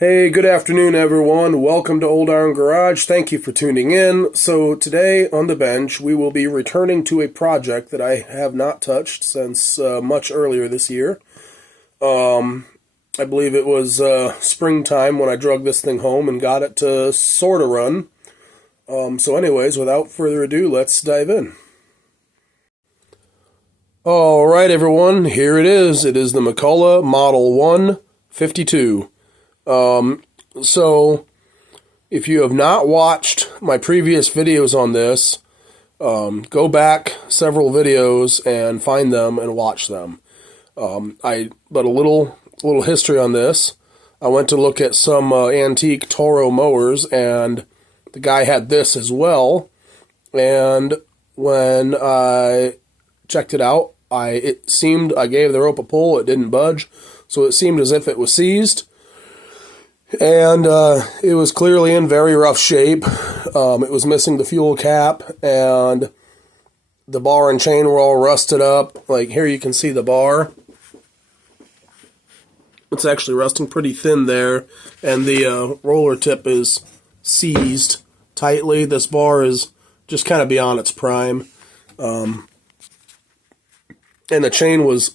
Hey, good afternoon, everyone. Welcome to Old Iron Garage. Thank you for tuning in. So today on the bench, we will be returning to a project that I have not touched since much earlier this year. I believe it was springtime when I drug this thing home and got it to sort of run. So anyways, without further ado, let's dive in. All right, everyone, here it is. It is the McCulloch Model 152. So if you have not watched my previous videos on this, go back several videos and find them and watch them. But a little history on this. I went to look at some antique Toro mowers, and the guy had this as well. And when I checked it out, I gave the rope a pull. It didn't budge, so it seemed as if it was seized. And it was clearly in very rough shape. It was missing the fuel cap, and the bar and chain were all rusted up. Like here you can see the bar. It's actually rusting pretty thin there, and the roller tip is seized tightly. This bar is just kind of beyond its prime. And the chain was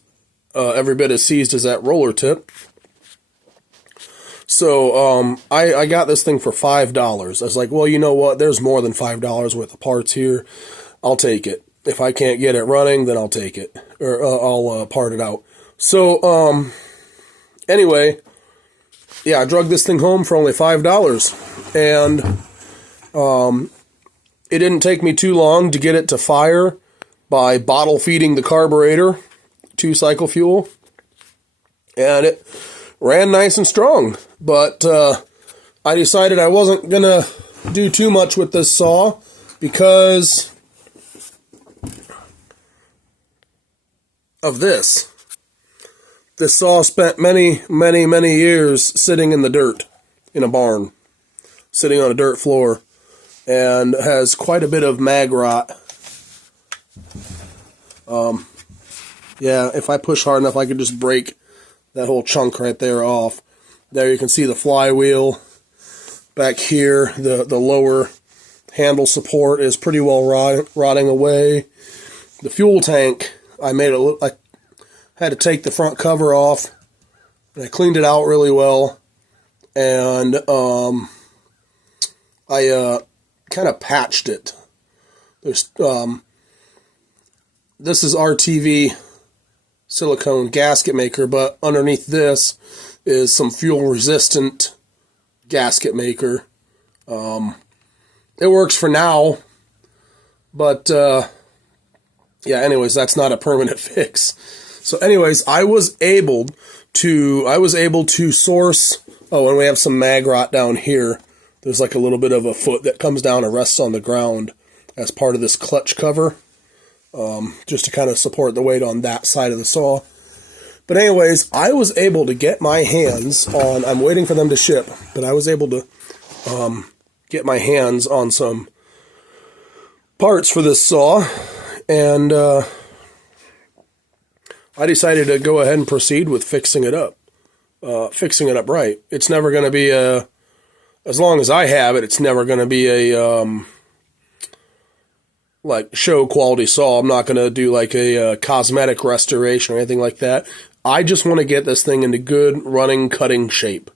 every bit as seized as that roller tip. So I got this thing for $5. I was like, well, you know what? There's more than $5 worth of parts here. I'll take it. If I can't get it running, then I'll take it. Or I'll part it out. So anyway, yeah, I drug this thing home for only $5. And it didn't take me too long to get it to fire by bottle feeding the carburetor 2-cycle fuel. And it ran nice and strong, but I decided I wasn't going to do too much with this saw because of this. This saw spent many years sitting in the dirt in a barn, sitting on a dirt floor, and has quite a bit of mag rot. Yeah, if I push hard enough, I could just break that whole chunk right there off. There you can see the flywheel. Back here, the lower handle support is pretty well rotting away. The fuel tank, I had to take the front cover off, and I cleaned it out really well. And I kind of patched it. There's this is RTV silicone gasket maker, but underneath this is some fuel resistant gasket maker. It works for now, but yeah, anyways, that's not a permanent fix. So anyways, I was able to source, oh, and we have some mag rot down here. There's like a little bit of a foot that comes down and rests on the ground as part of this clutch cover. Just to kind of support the weight on that side of the saw. But anyways, I was able to get my hands on, I'm waiting for them to ship, but I was able to get my hands on some parts for this saw, and I decided to go ahead and proceed with fixing it up right. It's never going to be as long as I have it, it's never going to be a like show quality saw. I'm not going to do like a cosmetic restoration or anything like that. I just want to get this thing into good running, cutting shape.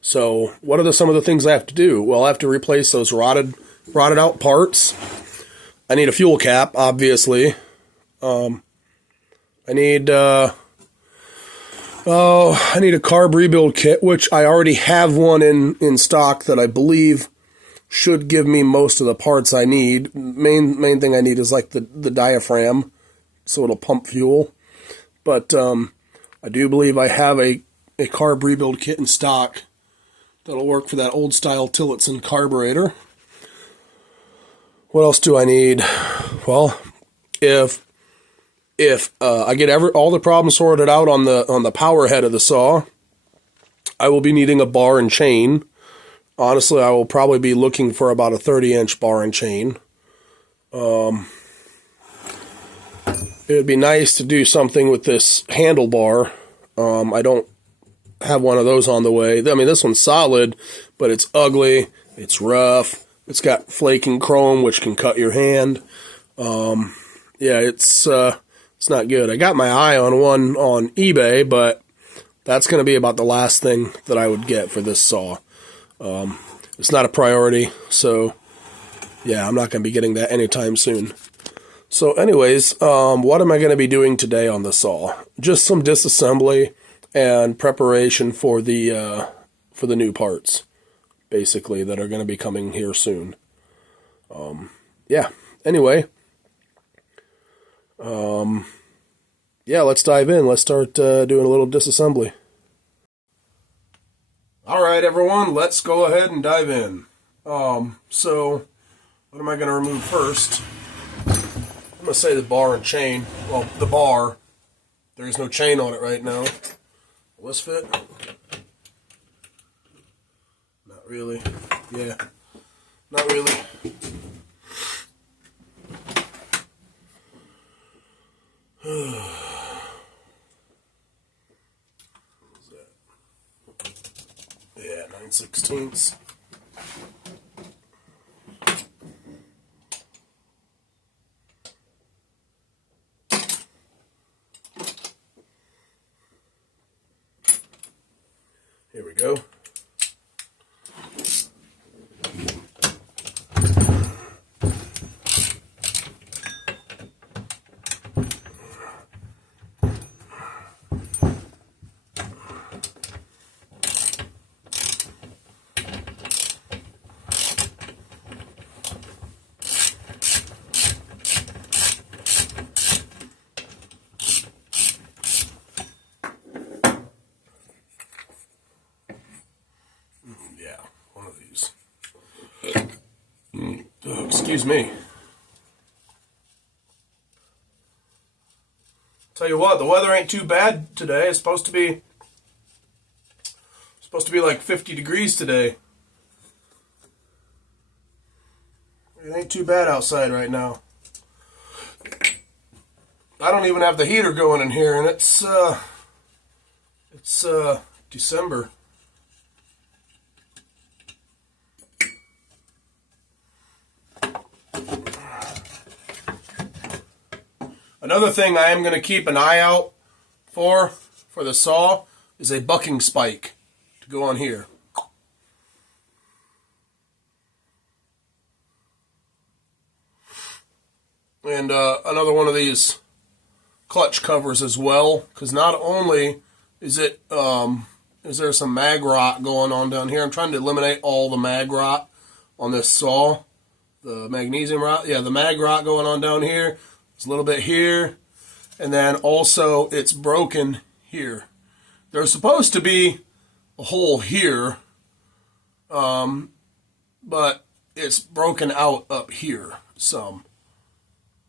So what are some of the things I have to do? Well, I have to replace those rotted out parts. I need a fuel cap, obviously. I need a carb rebuild kit, which I already have one in stock that I believe should give me most of the parts I need. Main thing I need is like the diaphragm, so it'll pump fuel. But I do believe I have a carb rebuild kit in stock that'll work for that old style Tillotson carburetor. What else do I need? Well, if I get all the problems sorted out on the power head of the saw, I will be needing a bar and chain. Honestly, I will probably be looking for about a 30-inch bar and chain. It would be nice to do something with this handlebar. I don't have one of those on the way. I mean, this one's solid, but it's ugly, it's rough, it's got flaking chrome, which can cut your hand. Yeah, it's not good. I got my eye on one on eBay, but that's going to be about the last thing that I would get for this saw. It's not a priority, so yeah, I'm not going to be getting that anytime soon. So anyways, what am I going to be doing today on the saw? Just some disassembly and preparation for the new parts, basically, that are going to be coming here soon. Yeah, anyway, yeah, let's dive in. Let's start doing a little disassembly. All right, everyone, let's go ahead and dive in. So what am I going to remove first? I'm going to say the bar and chain. Well, the bar. There is no chain on it right now. Will this fit? Not really. Yeah, not really. Yeah, 9/16. Here we go. Yeah, one of these. Oh, excuse me. Tell you what, the weather ain't too bad today. It's supposed to be like 50 degrees today. It ain't too bad outside right now. I don't even have the heater going in here, and it's December. Another thing I am going to keep an eye out for the saw is a bucking spike to go on here. And another one of these clutch covers as well, because not only is there some mag rot going on down here. I'm trying to eliminate all the mag rot on this saw. The magnesium rot, yeah, the mag rot going on down here. There's a little bit here, and then also it's broken here. There's supposed to be a hole here, but it's broken out up here some.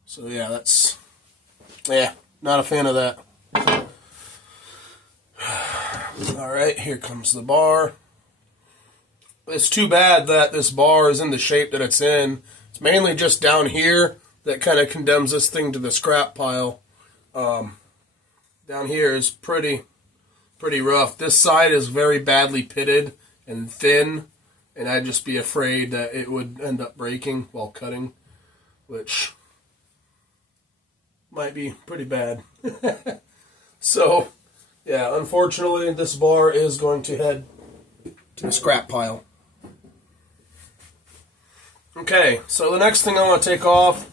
So yeah, not a fan of that. All right, here comes the bar. It's too bad that this bar is in the shape that it's in. It's mainly just down here that kind of condemns this thing to the scrap pile. Down here is pretty rough. This side is very badly pitted and thin, and I'd just be afraid that it would end up breaking while cutting, which might be pretty bad. So, yeah, unfortunately, this bar is going to head to the scrap pile. Okay, so the next thing I want to take off,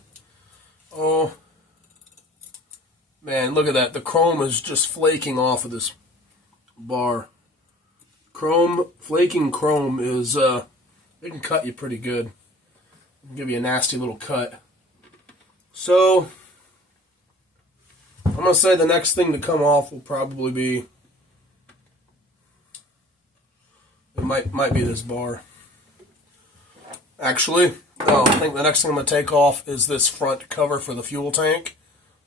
oh, man, look at that. The chrome is just flaking off of this bar. Flaking chrome is, it can cut you pretty good. It can give you a nasty little cut. So, I'm going to say the next thing to come off will probably be, it might be this bar. Actually, no, I think the next thing I'm going to take off is this front cover for the fuel tank.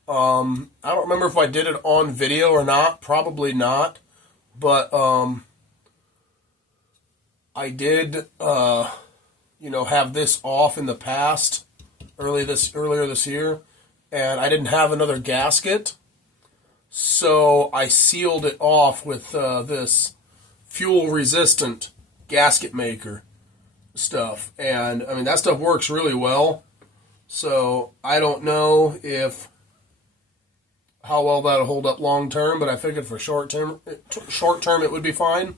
I don't remember if I did it on video or not. Probably not. But I did, have this off in the past, earlier this year, and I didn't have another gasket, so I sealed it off with this fuel resistant gasket maker stuff. And I mean, that stuff works really well. So I don't know how well that'll hold up long term, but I figured for short term it would be fine.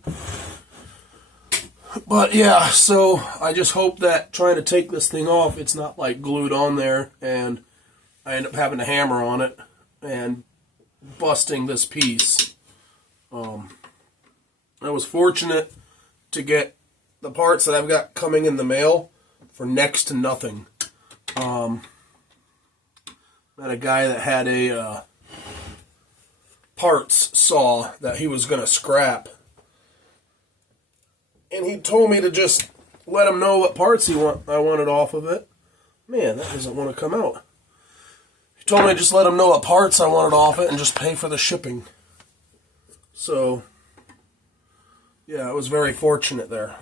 But yeah, so I just hope that trying to take this thing off, it's not like glued on there and I end up having to hammer on it and busting this piece. I was fortunate to get the parts that I've got coming in the mail for next to nothing. Met a guy that had a parts saw that he was going to scrap. And he told me to just let him know what parts I wanted off of it. Man, that doesn't want to come out. He told me to just let him know what parts I wanted off it and just pay for the shipping. So, yeah, I was very fortunate there.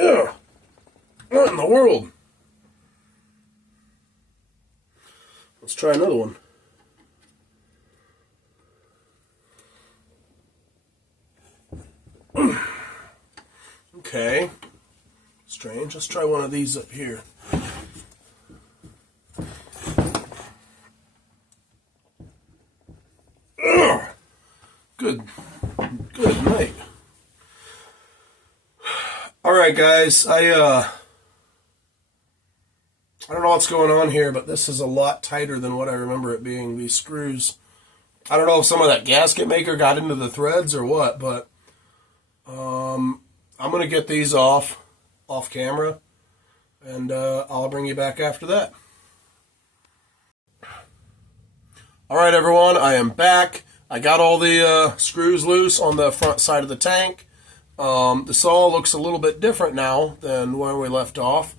Ugh. What in the world? Let's try another one. Okay. Strange. Let's try one of these up here. Ugh. Good night. All right, guys. I don't know what's going on here, but this is a lot tighter than what I remember it being. These screws. I don't know if some of that gasket maker got into the threads or what, but I'm going to get these off camera, and I'll bring you back after that. All right, everyone, I am back. I got all the screws loose on the front side of the tank. The saw looks a little bit different now than where we left off.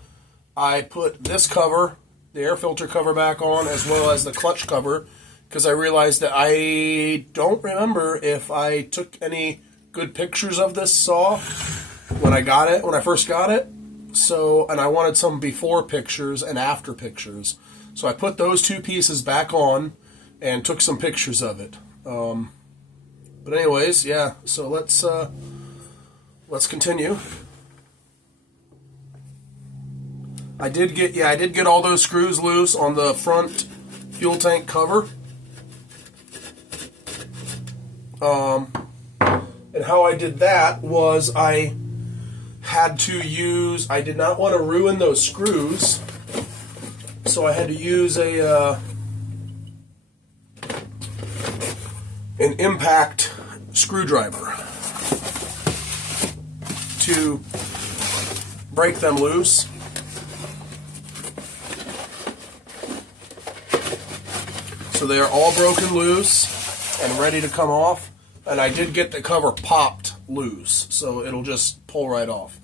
I put this cover, the air filter cover, back on, as well as the clutch cover, because I realized that I don't remember if I took any good pictures of this saw when I first got it. So, and I wanted some before pictures and after pictures. So I put those two pieces back on and took some pictures of it. But anyways, yeah, so let's continue. I did get all those screws loose on the front fuel tank cover. And how I did that was I did not want to ruin those screws, so I had to use an impact screwdriver to break them loose. So they are all broken loose and ready to come off. And I did get the cover popped loose, so it'll just pull right off.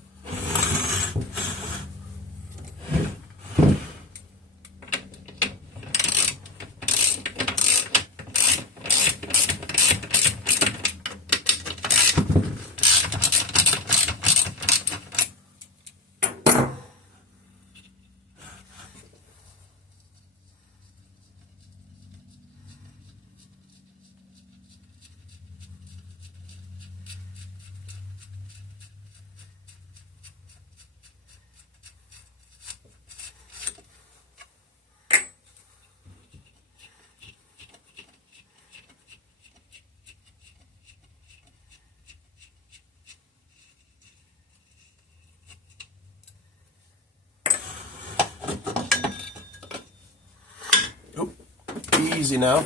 Easy now.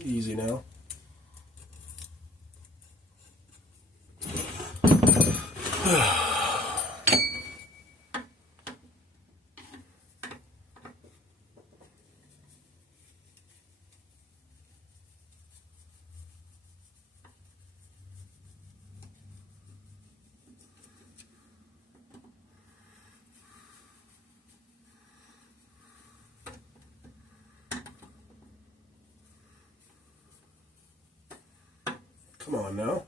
Easy now. Come on now.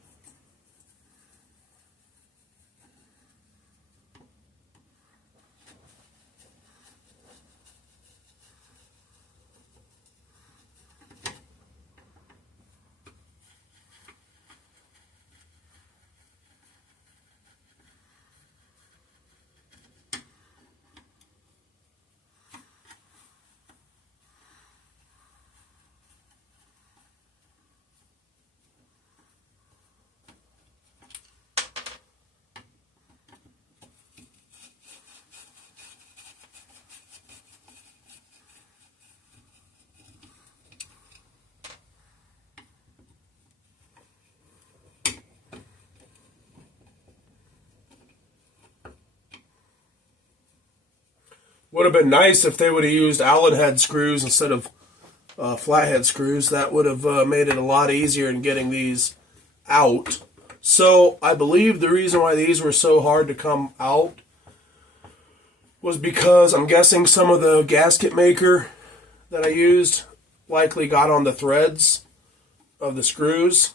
Would have been nice if they would have used Allen head screws instead of flathead screws. That would have made it a lot easier in getting these out. So I believe the reason why these were so hard to come out was because I'm guessing some of the gasket maker that I used likely got on the threads of the screws,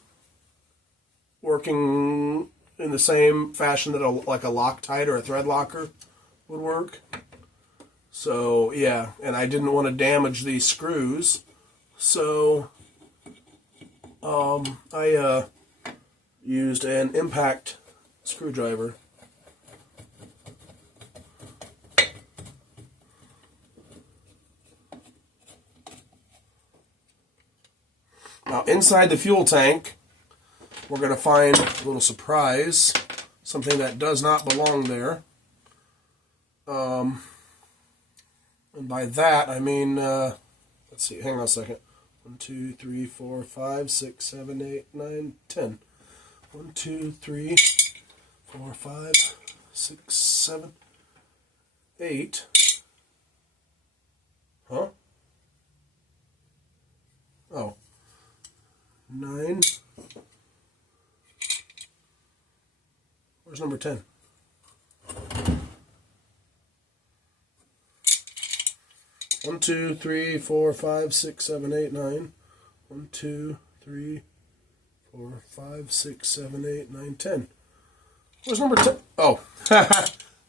working in the same fashion that like a Loctite or a thread locker would work. So yeah, and I didn't want to damage these screws, so I used an impact screwdriver. Now inside the fuel tank, we're going to find a little surprise, something that does not belong there. And by that, I mean, let's see, hang on a second. 1, 2, 3, 4, 5, 6, 7, 8, 9, 10. 1, 2, 3, 4, 5, 6, 7, 8. Huh? Oh. 9. Where's number 10? One, 2, 3, 4, 5, 6, 7, 8, 9. 1, 2, 3, 4, 5, 6, 7, 8, 9, 10. Where's number 10? Oh,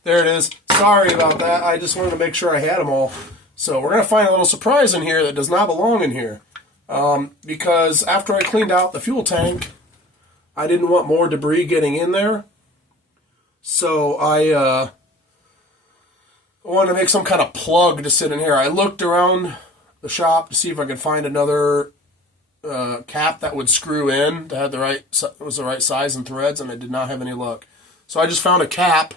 there it is. Sorry about that. I just wanted to make sure I had them all. So we're going to find a little surprise in here that does not belong in here. Because after I cleaned out the fuel tank, I didn't want more debris getting in there. So I wanted to make some kind of plug to sit in here. I looked around the shop to see if I could find another cap that would screw in, that had was the right size and threads, and I did not have any luck. So I just found a cap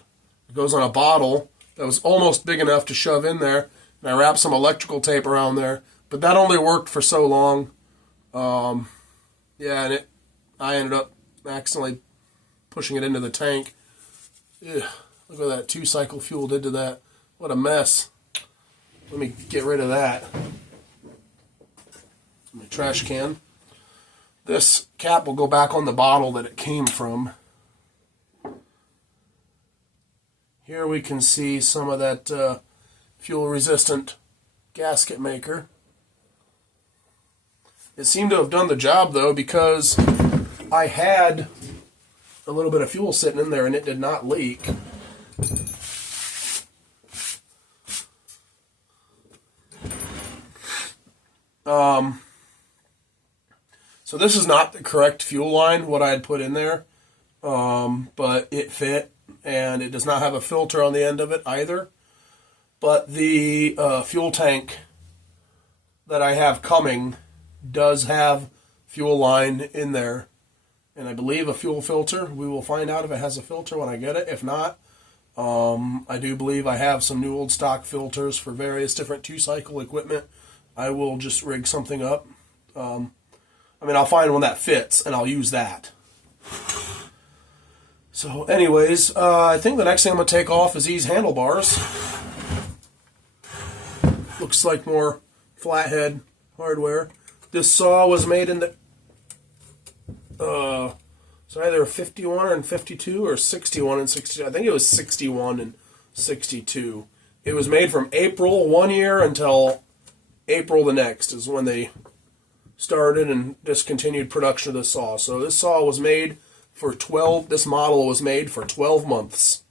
that goes on a bottle that was almost big enough to shove in there, and I wrapped some electrical tape around there. But that only worked for so long. Yeah, and I ended up accidentally pushing it into the tank. Ugh, look what that 2-cycle fuel did to that. What a mess. Let me get rid of that. My trash can. This cap will go back on the bottle that it came from. Here we can see some of that fuel-resistant gasket maker. It seemed to have done the job, though, because I had a little bit of fuel sitting in there and it did not leak. So this is not the correct fuel line, what I had put in there, but it fit, and it does not have a filter on the end of it either. But the fuel tank that I have coming does have fuel line in there, and I believe a fuel filter. We will find out if it has a filter when I get it. If not, I do believe I have some new old stock filters for various different 2-cycle equipment. I will just rig something up. I'll find one that fits, and I'll use that. So anyways, I think the next thing I'm going to take off is these handlebars. Looks like more flathead hardware. This saw was made in the so either 51 and 52 or 61 and 62. I think it was 61 and 62. It was made from April one year until April the next is when they started and discontinued production of the saw. So this saw was made for this model was made for 12 months.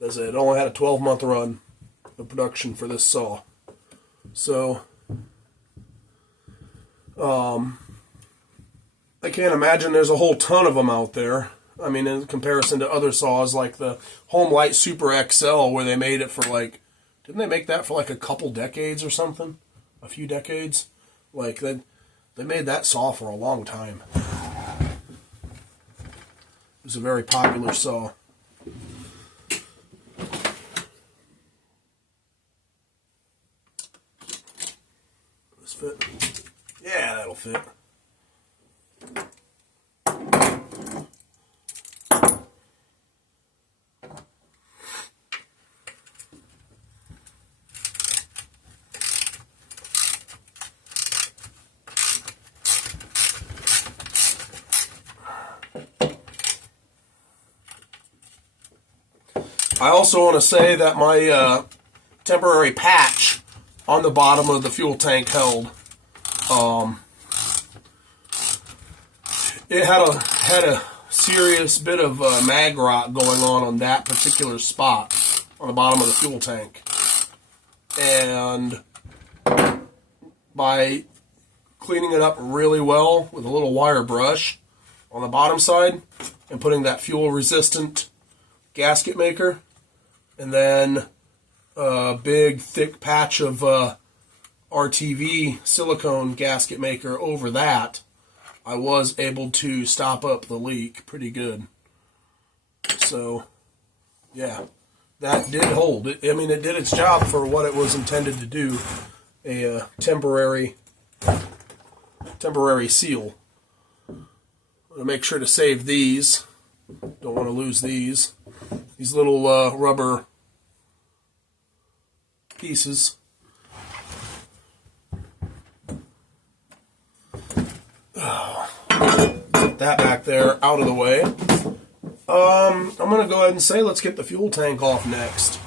It only had a 12-month run of production for this saw. So I can't imagine there's a whole ton of them out there. I mean, in comparison to other saws like the Homelight Super XL, where they made it for didn't they make that for a couple decades or something? A few decades? They made that saw for a long time. It was a very popular saw. Does this fit? Yeah, that'll fit. I also want to say that my temporary patch on the bottom of the fuel tank held. It had a serious bit of mag rot going on that particular spot on the bottom of the fuel tank. And by cleaning it up really well with a little wire brush on the bottom side and putting that fuel resistant gasket maker and then a big thick patch of RTV silicone gasket maker over that, I was able to stop up the leak pretty good. So, yeah, that did hold. It did its job for what it was intended to do, a temporary seal. I'm going to make sure to save these. Don't want to lose these. These little rubber pieces. Put that back there out of the way. I'm going to go ahead and say let's get the fuel tank off next.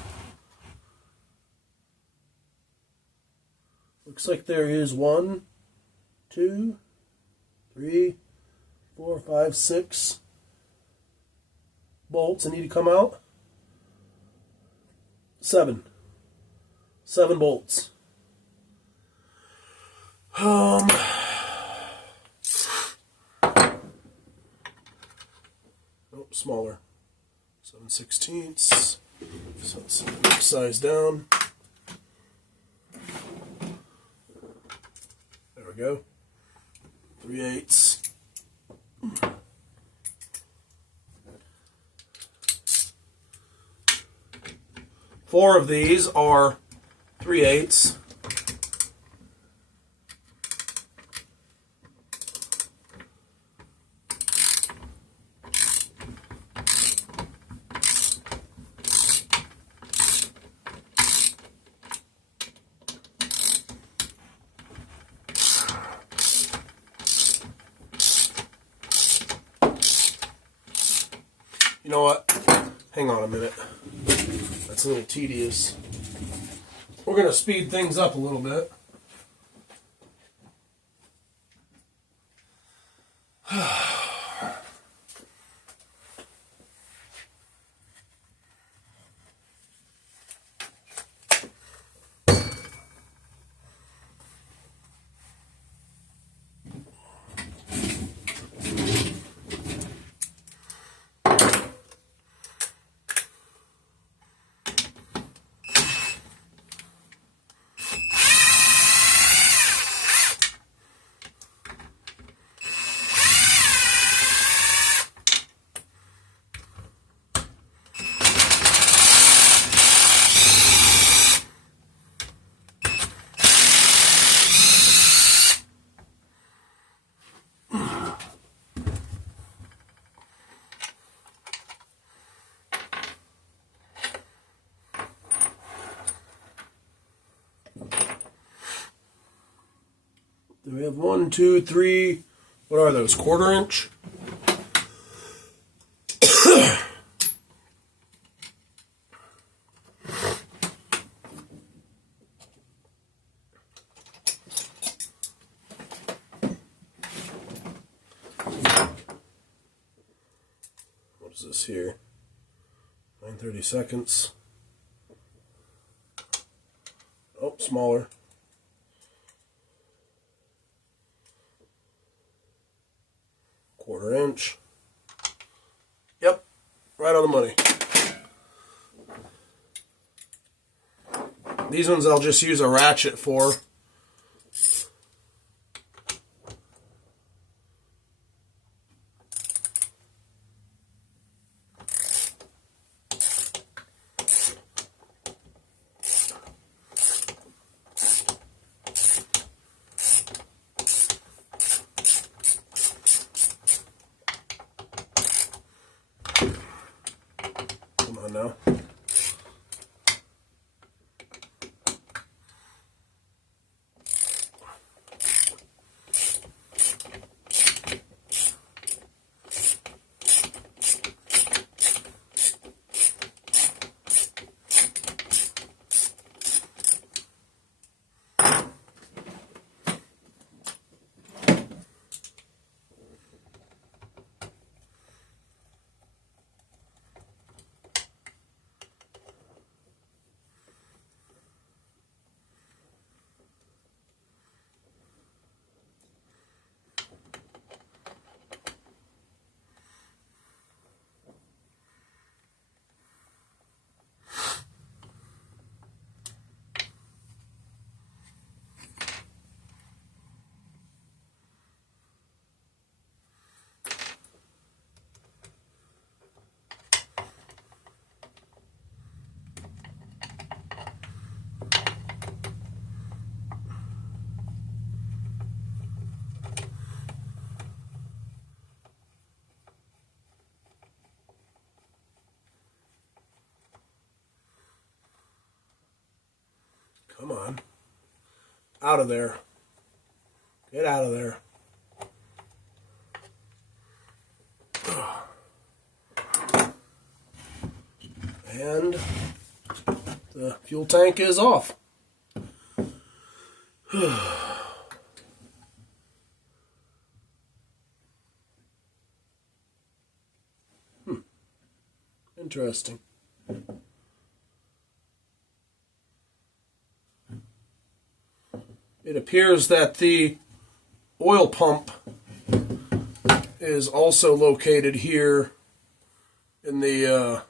Looks like there is 1, 2, 3, 4, 5, 6 bolts that need to come out. 7 bolts. Smaller. 7/16. So size down. There we go. 3/8. Four of these are 3/8. You know what? Hang on a minute. That's a little tedious. We're going to speed things up a little bit. We have 1, 2, 3. What are those? 1/4 inch? What is this here? 9/32. Oh, smaller. 1/4 inch. Yep, right on the money. These ones I'll just use a ratchet for. Come on now. Out of there. Get out of there. And the fuel tank is off. Interesting. It appears that the oil pump is also located here in the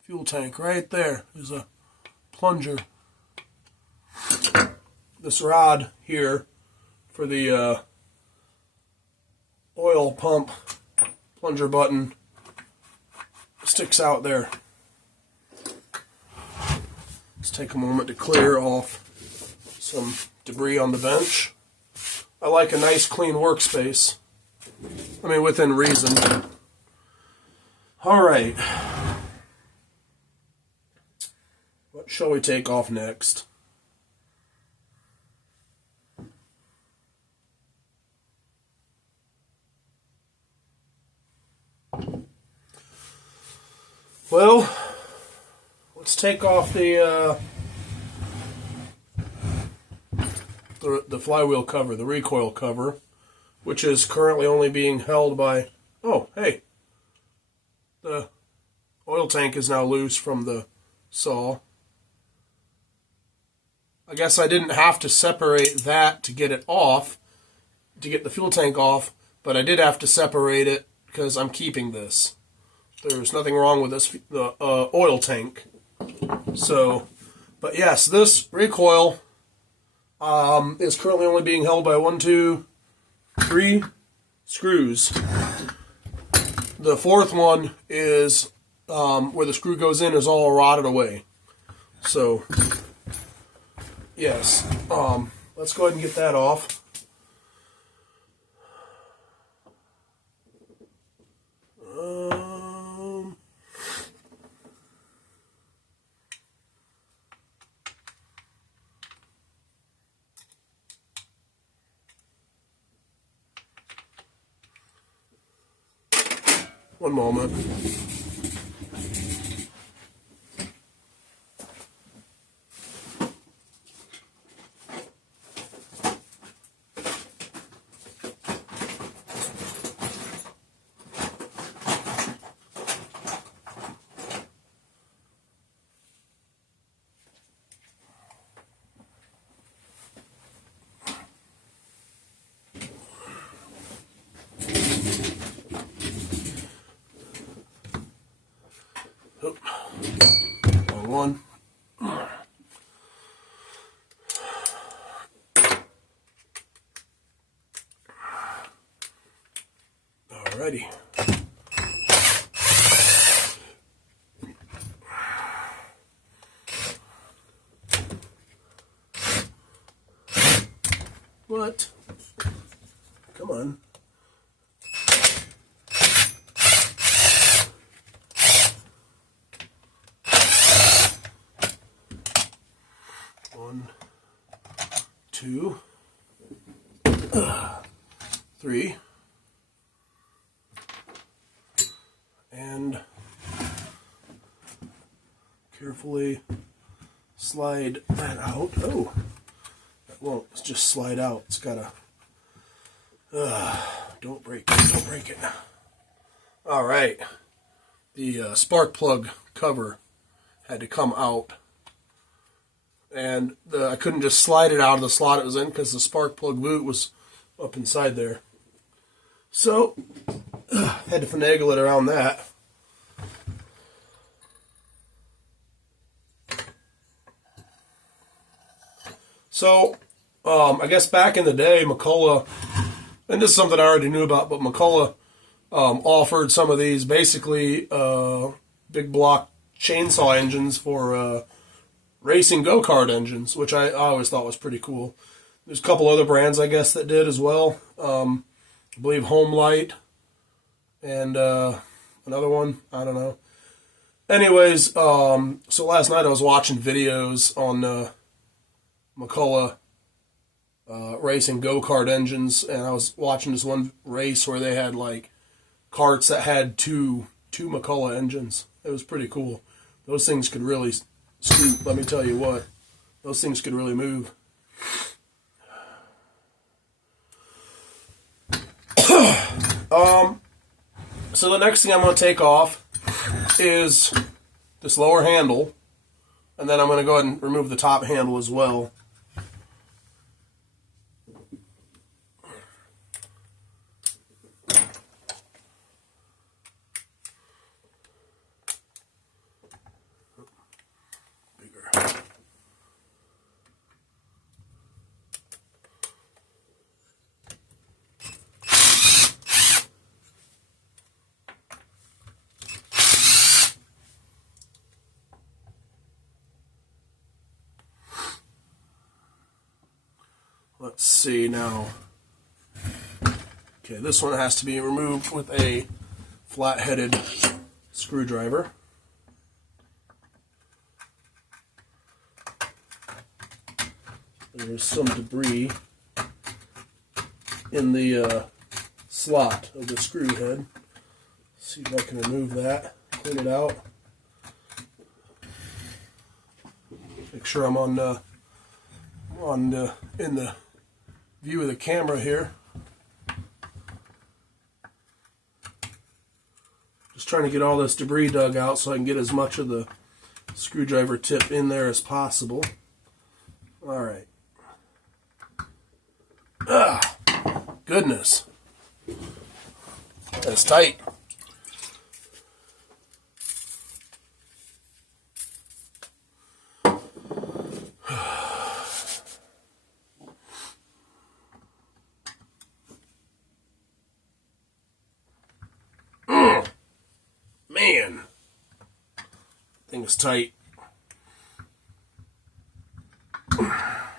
fuel tank. Right there is a plunger. This rod here for the oil pump plunger button sticks out there. Let's take a moment to clear off some debris on the bench. I like a nice clean workspace. I mean, within reason. Alright. What shall we take off next? Well, let's take off the flywheel cover, the recoil cover, which is currently only being held by, oh, hey, the oil tank is now loose from the saw. I guess I didn't have to separate that to get it off, to get the fuel tank off, but I did have to separate it because I'm keeping this. There's nothing wrong with this, the oil tank. So, but yes, this recoil is currently only being held by 1, 2, 3 screws. The fourth one is where the screw goes in is all rotted away. So, yes, let's go ahead and get that off. One moment. Wrong one. Alrighty. What? Come on. One, 2, 3, and carefully slide that out. Oh, that won't just slide out. It's gotta. Don't break it. Don't break it. All right. The spark plug cover had to come out. And I couldn't just slide it out of the slot it was in because the spark plug boot was up inside there. So, had to finagle it around that. So, I guess back in the day, McCulloch, and this is something I already knew about, but McCulloch offered some of these basically big block chainsaw engines for racing go-kart engines, which I always thought was pretty cool. There's a couple other brands, I guess, that did as well. I believe Home Light and another one, I don't know. Anyways, so last night I was watching videos on McCulloch racing go-kart engines, and I was watching this one race where they had like carts that had two McCulloch engines. It was pretty cool. Those things could really scoot, let me tell you what. Those things could really move. So the next thing I'm going to take off is this lower handle, and then I'm going to go ahead and remove the top handle as well. Let's see now. Okay, this one has to be removed with a flat-headed screwdriver. There's some debris in the slot of the screw head. See if I can remove that, clean it out. Make sure I'm in the view of the camera here. Just trying to get all this debris dug out so I can get as much of the screwdriver tip in there as possible. Alright. Ah, goodness. That's tight. Man, thing is tight. I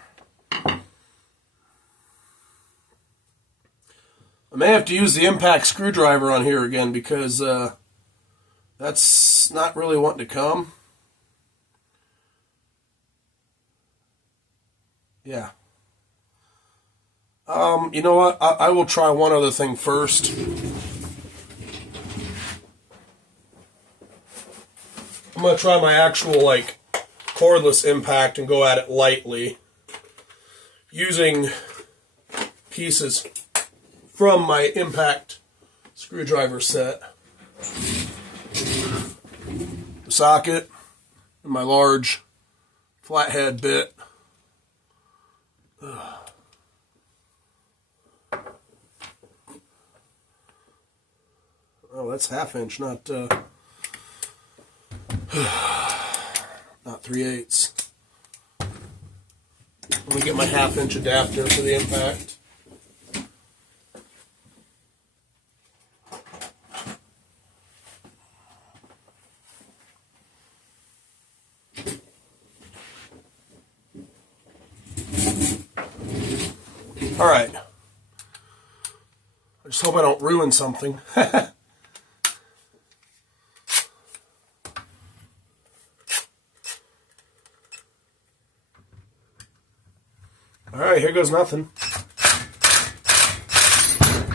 may have to use the impact screwdriver on here again because that's not really wanting to come. Yeah. You know what? I will try one other thing first. I'm going to try my actual, like, cordless impact and go at it lightly using pieces from my impact screwdriver set. The socket and my large flathead bit. Oh, that's 1/2 inch, not 3/8. Let me get my 1/2 inch adapter for the impact. All right. I just hope I don't ruin something. All right, here goes nothing.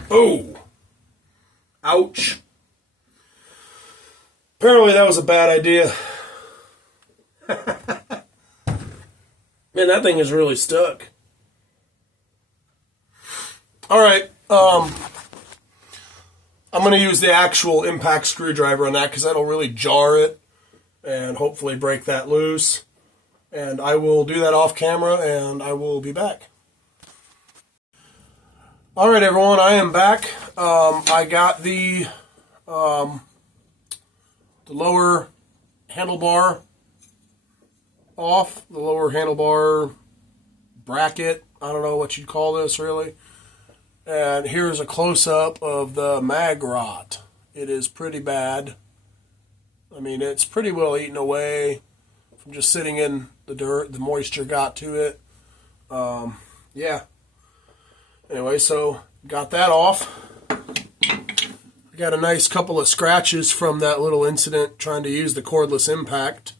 Oh! Ouch. Apparently that was a bad idea. Man, that thing is really stuck. All right, I'm going to use the actual impact screwdriver on that because that'll really jar it and hopefully break that loose. And I will do that off camera, and I will be back. All right, everyone, I am back. I got the lower handlebar off, the lower handlebar bracket. I don't know what you'd call this, really. And here's a close-up of the mag rot. It is pretty bad. I mean, it's pretty well eaten away from just sitting in the dirt. The moisture got to it. Yeah. Anyway, so got that off. got a nice couple of scratches from that little incident trying to use the cordless impact.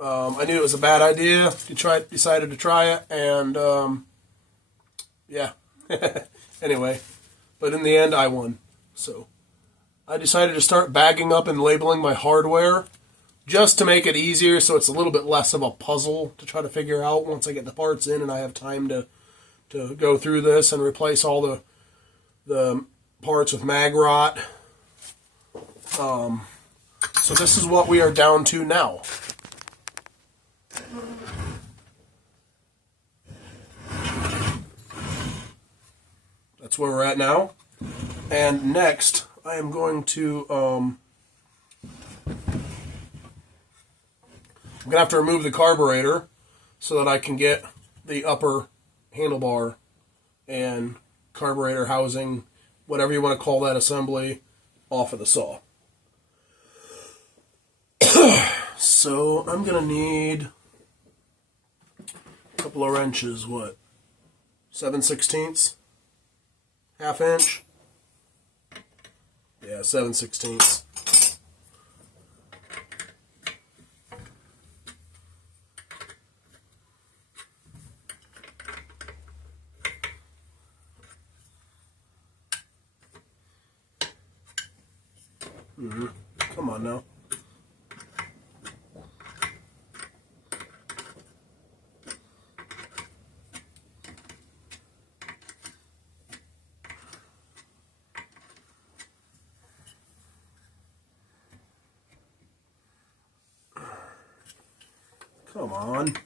I knew it was a bad idea. Decided to try it, and yeah. Anyway, but in the end, I won. So I decided to start bagging up and labeling my hardware just to make it easier, so it's a little bit less of a puzzle to try to figure out once I get the parts in and I have time to go through this and replace all the parts with mag rot. So this is what we are down to now. That's where we're at now. And next, I am going to I'm going to have to remove the carburetor so that I can get the upper handlebar and carburetor housing, whatever you want to call that assembly, off of the saw. So I'm going to need a couple of wrenches, what, 7/16? Half inch? Yeah, 7/16. Come on now. Come on.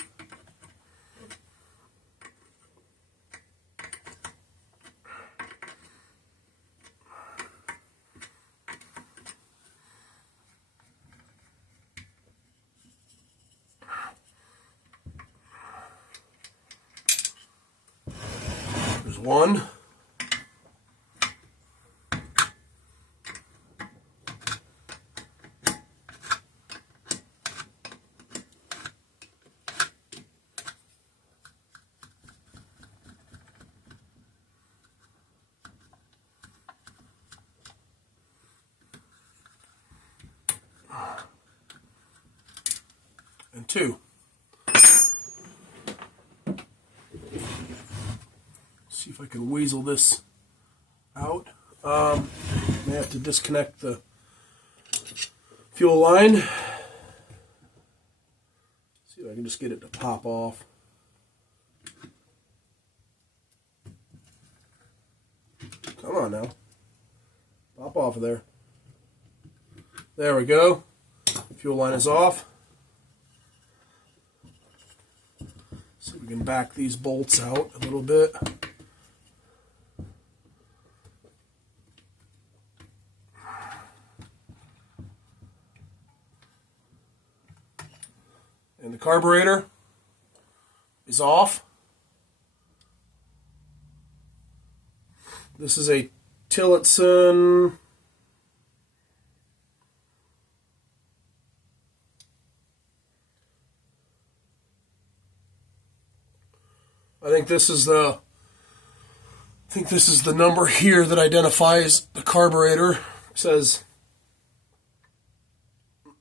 There's one. And two. See if I can weasel this out. May have to disconnect the fuel line. See if I can just get it to pop off. Come on now. Pop off of there. There we go. Fuel line is off. So we can back these bolts out a little bit. And the carburetor is off. This is a Tillotson I think this is the number here that identifies the carburetor. It says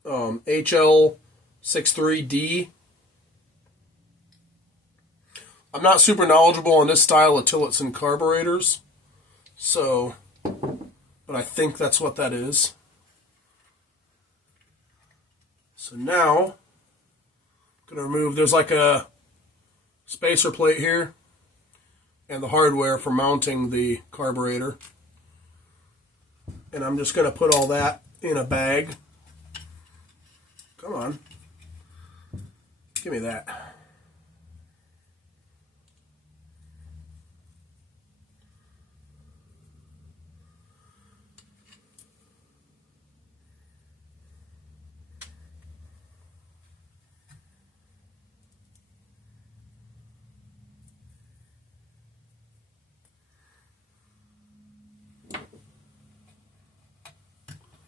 HL63D. I'm not super knowledgeable on this style of Tillotson carburetors, but I think that's what that is. So now, I'm going to remove, there's like a spacer plate here and the hardware for mounting the carburetor. And I'm just going to put all that in a bag. Come on. Give me that.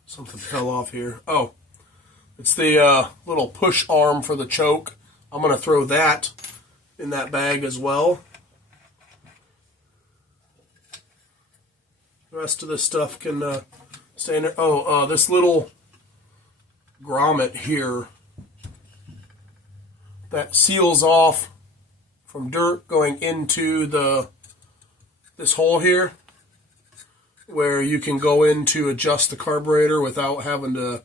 Something fell off here. Oh, it's the little push arm for the choke. I'm going to throw that in that bag as well. The rest of this stuff can staying there. Oh, this little grommet here that seals off from dirt going into this hole here, where you can go in to adjust the carburetor without having to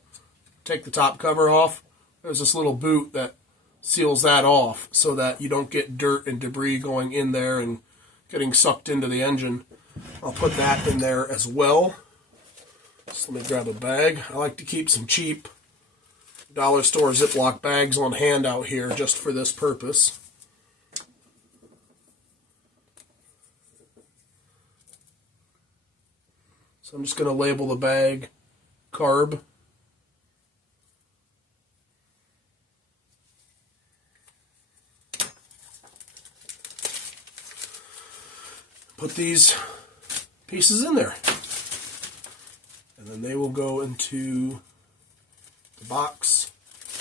take the top cover off. There's this little boot that seals that off so that you don't get dirt and debris going in there and getting sucked into the engine. I'll put that in there as well. So let me grab a bag. I like to keep some cheap dollar store Ziploc bags on hand out here just for this purpose. So I'm just going to label the bag carb. Put these pieces in there. And then they will go into the box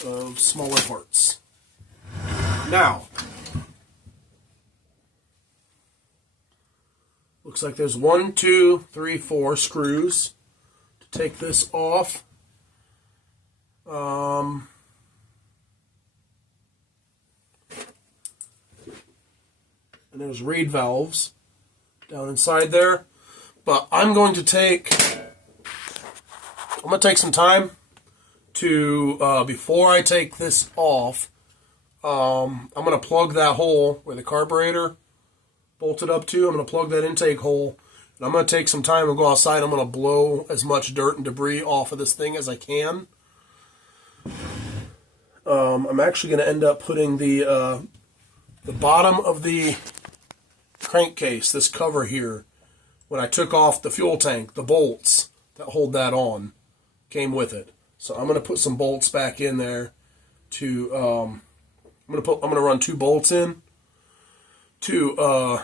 of smaller parts. Now, looks like there's 1, 2, 3, 4 screws to take this off. And there's reed valves down inside there. But I'm going to take some time to, before I take this off, I'm going to plug that hole where the carburetor bolted up to. I'm going to plug that intake hole, and I'm going to take some time and go outside. I'm going to blow as much dirt and debris off of this thing as I can. I'm actually going to end up putting the bottom of the crankcase, this cover here, when I took off the fuel tank, the bolts that hold that on came with it. So I'm going to put some bolts back in there to I'm going to run 2 bolts in to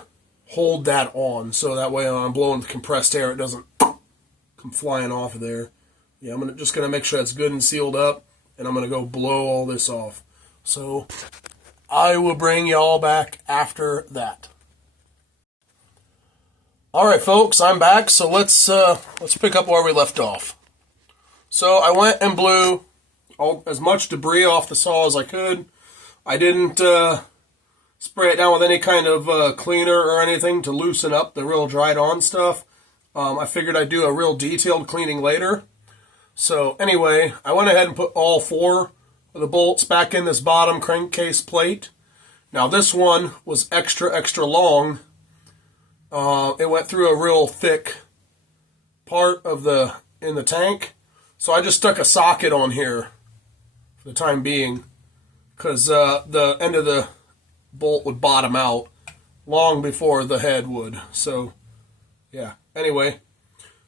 hold that on, so that way when I'm blowing the compressed air, it doesn't come flying off of there. Yeah, I'm just going to make sure it's good and sealed up, and I'm going to go blow all this off. So I will bring y'all back after that. All right, folks, I'm back. So let's pick up where we left off. So I went and blew as much debris off the saw as I could. I didn't spray it down with any kind of cleaner or anything to loosen up the real dried on stuff. I figured I'd do a real detailed cleaning later. So anyway, I went ahead and put all 4 of the bolts back in this bottom crankcase plate. Now this one was extra long. It went through a real thick part of in the tank. So I just stuck a socket on here for the time being, because the end of the bolt would bottom out long before the head would. So yeah, anyway,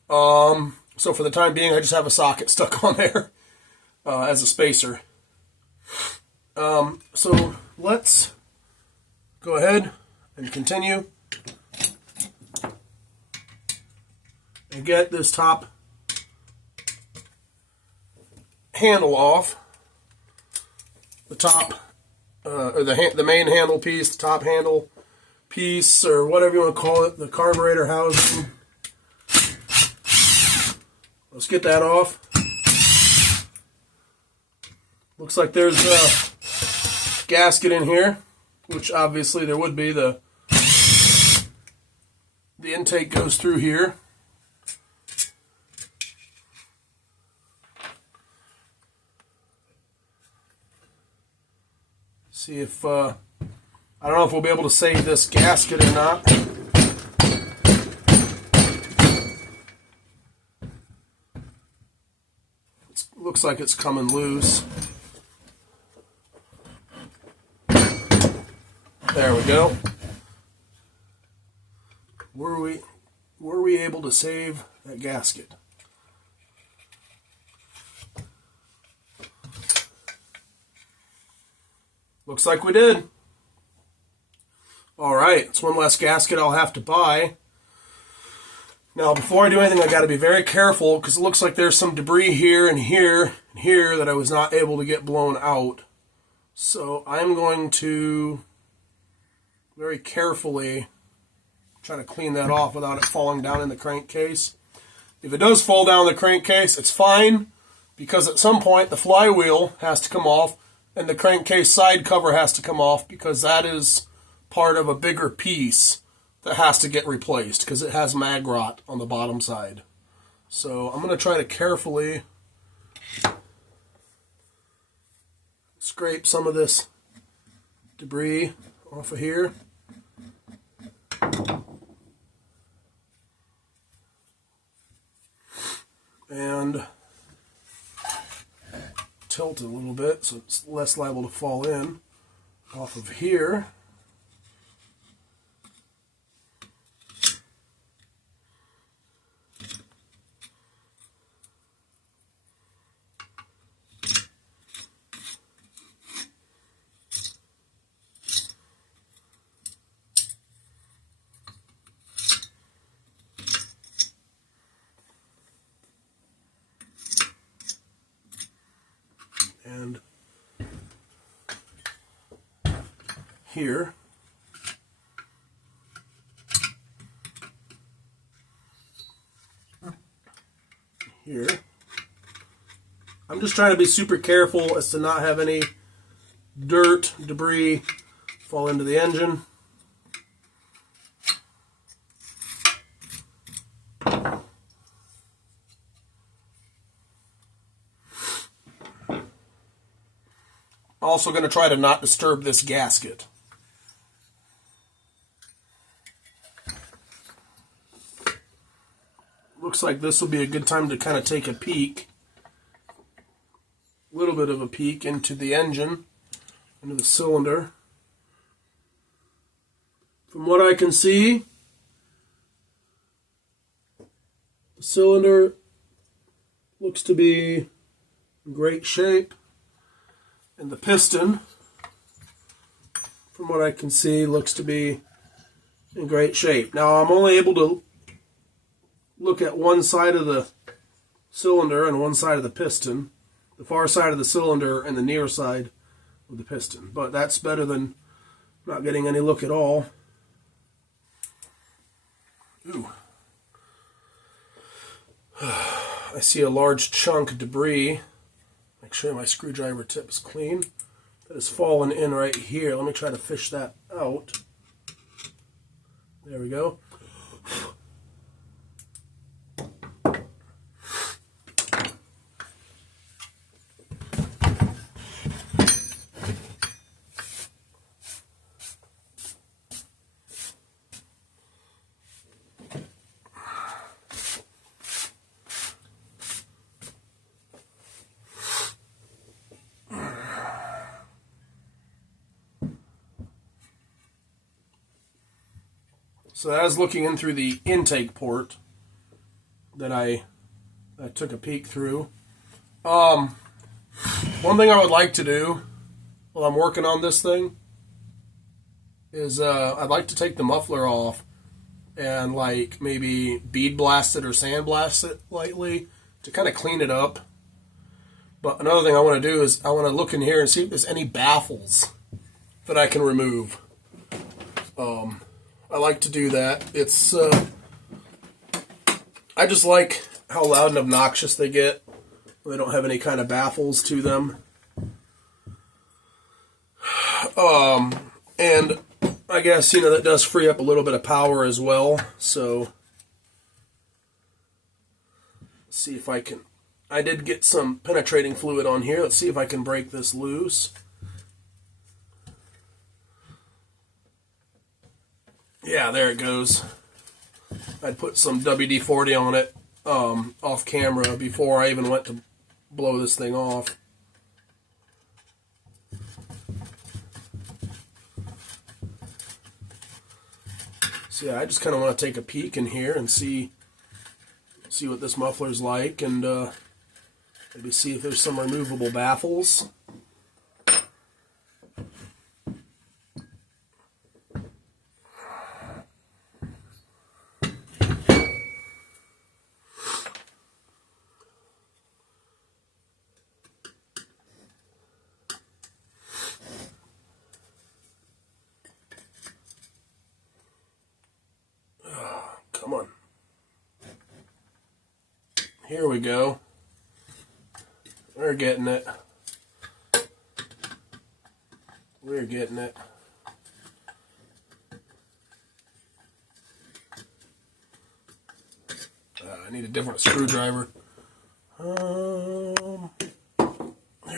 so for the time being I just have a socket stuck on there as a spacer. So let's go ahead and continue and get this top handle off. The top, or the main handle piece, the top handle piece, or whatever you want to call it, the carburetor housing. Let's get that off. Looks like there's a gasket in here, which obviously there would be. The intake goes through here. See if, I don't know if we'll be able to save this gasket or not. Looks like it's coming loose. There we go. Were we able to save that gasket? Looks like we did. Alright, it's one less gasket I'll have to buy. Now, before I do anything, I got to be very careful, because it looks like there's some debris here and here and here that I was not able to get blown out. So I'm going to very carefully try to clean that off without it falling down in the crankcase. If it does fall down the crankcase, it's fine, because at some point the flywheel has to come off and the crankcase side cover has to come off, because that is part of a bigger piece that has to get replaced because it has mag rot on the bottom side. So I'm going to try to carefully scrape some of this debris off of here. And tilt it a little bit so it's less liable to fall in off of here. And here. Here. I'm just trying to be super careful as to not have any dirt, debris fall into the engine. Also going to try to not disturb this gasket. Looks like this will be a good time to kind of take a peek, a little bit of a peek into the engine, into the cylinder. From what I can see, the cylinder looks to be in great shape. And the piston, from what I can see, looks to be in great shape. Now, I'm only able to look at one side of the cylinder and one side of the piston, the far side of the cylinder and the near side of the piston. But that's better than not getting any look at all. Ooh. I see a large chunk of debris. Make sure my screwdriver tip is clean. That has fallen in right here. Let me try to fish that out. There we go. So that was looking in through the intake port that I took a peek through. One thing I would like to do while I'm working on this thing is I'd like to take the muffler off and like maybe bead blast it or sand blast it lightly to kind of clean it up. But another thing I want to do is I want to look in here and see if there's any baffles that I can remove. I like to do that. It's I just like how loud and obnoxious they get when they don't have any kind of baffles to them. And I guess, you know, that does free up a little bit of power as well. So let's see if I can. I did get some penetrating fluid on here. Let's see if I can break this loose. Yeah, there it goes. I'd put some WD-40 on it off camera before I even went to blow this thing off. So yeah, I just kind of want to take a peek in here and see what this muffler's like, and maybe see if there's some removable baffles. Come on. Here we go. We're getting it. We're getting it. I need a different screwdriver. Here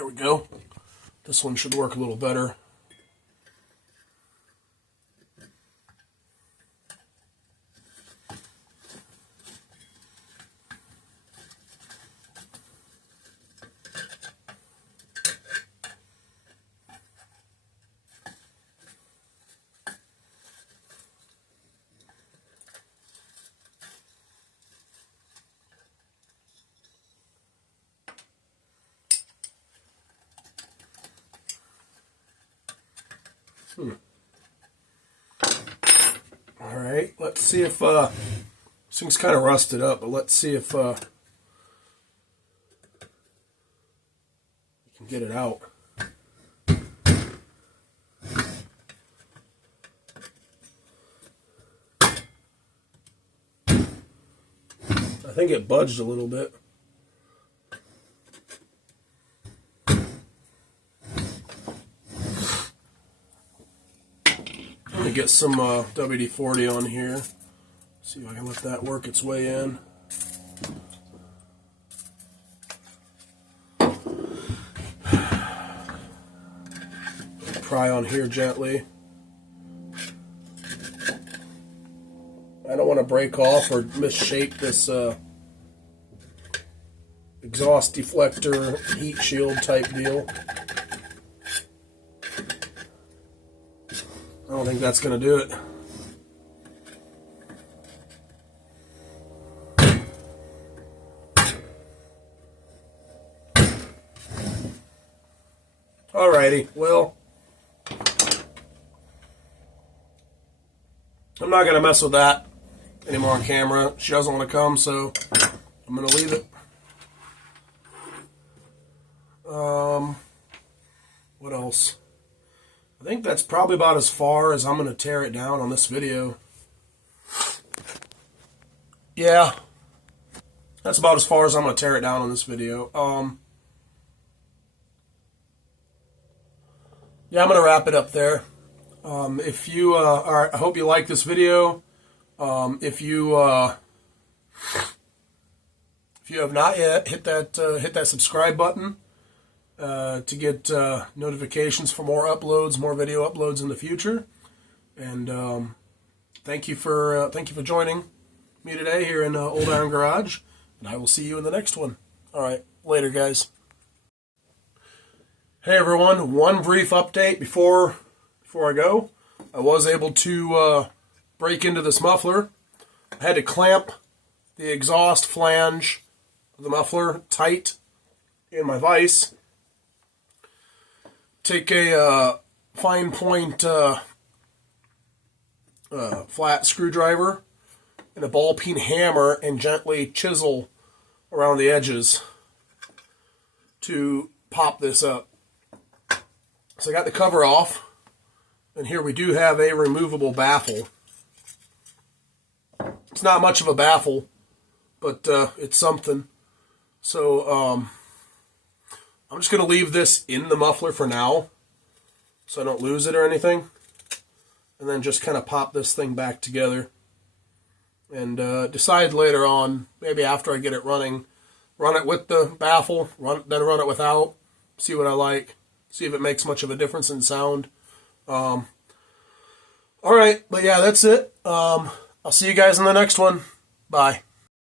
we go. This one should work a little better. Alright, let's see if, this thing's kind of rusted up, but let's see if, we can get it out. I think it budged a little bit. Let me get some WD-40 on here. See if I can let that work its way in. Pry on here gently. I don't want to break off or misshape this exhaust deflector heat shield type deal. I don't think that's going to do it. Alrighty, well, I'm not going to mess with that anymore on camera. She doesn't want to come, so I'm going to leave it. What else? I think that's probably about as far as I'm going to tear it down on this video. Yeah, that's about as far as I'm going to tear it down on this video. Yeah, I'm going to wrap it up there. If you I hope you like this video. If you have not yet, hit that subscribe button to get notifications for more uploads, more video uploads in the future. And thank you for joining me today here in Old Iron Garage. And I will see you in the next one. All right, later, guys. Hey everyone, one brief update before I go. I was able to break into this muffler. I had to clamp the exhaust flange of the muffler tight in my vise. Take a fine point flat screwdriver and a ball peen hammer and gently chisel around the edges to pop this up. So I got the cover off, and here we do have a removable baffle. It's not much of a baffle, but it's something. So I'm just going to leave this in the muffler for now, so I don't lose it or anything, and then just kind of pop this thing back together, and decide later on, maybe after I get it running, run it with the baffle, then run it without, see what I like. See if it makes much of a difference in sound. All right, but yeah, that's it. I'll see you guys in the next one. Bye.